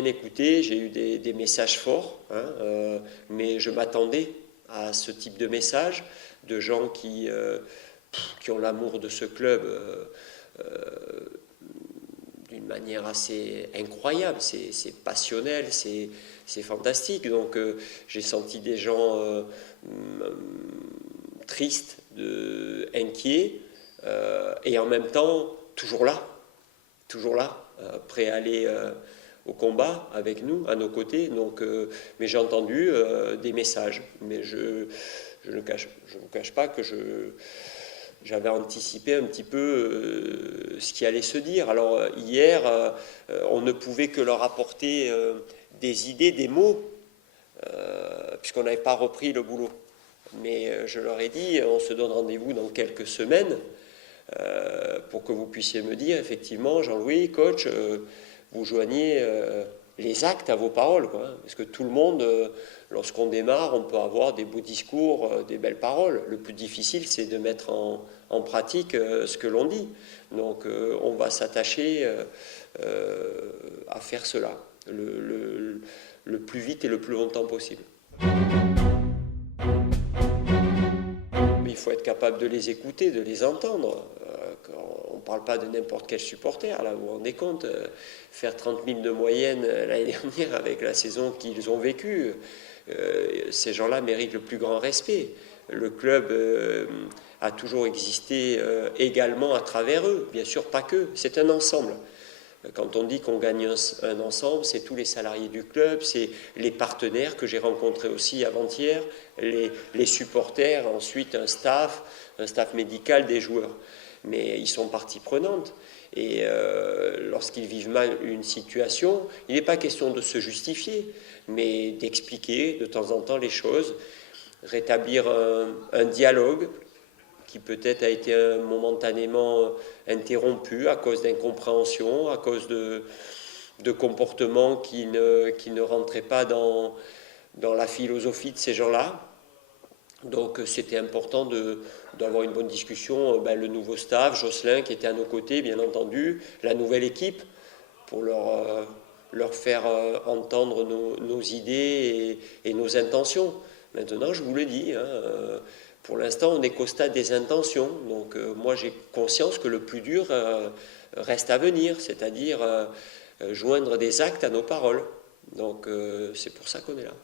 bien écouté, j'ai eu des messages forts, hein, mais je m'attendais à ce type de message, de gens qui ont l'amour de ce club d'une manière assez incroyable, c'est passionnel, c'est fantastique. Donc j'ai senti des gens tristes, inquiets, et en même temps toujours là, prêts à aller au combat avec nous, à nos côtés. Donc, mais j'ai entendu des messages, mais je ne vous cache pas que j'avais anticipé un petit peu ce qui allait se dire. Alors hier, on ne pouvait que leur apporter des idées, des mots, puisqu'on n'avait pas repris le boulot. Mais je leur ai dit, on se donne rendez-vous dans quelques semaines pour que vous puissiez me dire, effectivement, Jean-Louis, coach, vous joignez les actes à vos paroles, quoi, hein. Parce que tout le monde, lorsqu'on démarre, on peut avoir des beaux discours, des belles paroles. Le plus difficile, c'est de mettre en pratique ce que l'on dit. Donc on va s'attacher à faire cela le plus vite et le plus longtemps possible. Il faut être capable de les écouter, de les entendre. On ne parle pas de n'importe quel supporter, là, vous vous rendez compte, faire 30 000 de moyenne l'année dernière avec la saison qu'ils ont vécue, ces gens-là méritent le plus grand respect. Le club a toujours existé également à travers eux, bien sûr pas que, c'est un ensemble. Quand on dit qu'on gagne un ensemble, c'est tous les salariés du club, c'est les partenaires que j'ai rencontrés aussi avant-hier, les supporters, ensuite un staff médical, des joueurs. Mais ils sont partie prenante. Et lorsqu'ils vivent mal une situation, il n'est pas question de se justifier, mais d'expliquer de temps en temps les choses, rétablir un dialogue qui peut-être a été momentanément interrompu à cause d'incompréhension, à cause de comportements qui ne rentraient pas dans la philosophie de ces gens-là. Donc c'était important d'avoir une bonne discussion. Le nouveau staff, Jocelyn qui était à nos côtés, bien entendu, la nouvelle équipe, pour leur faire entendre nos idées et nos intentions. Maintenant, je vous le dis, hein, pour l'instant, on n'est qu'au stade des intentions. Donc moi, j'ai conscience que le plus dur reste à venir, c'est-à-dire joindre des actes à nos paroles. Donc c'est pour ça qu'on est là.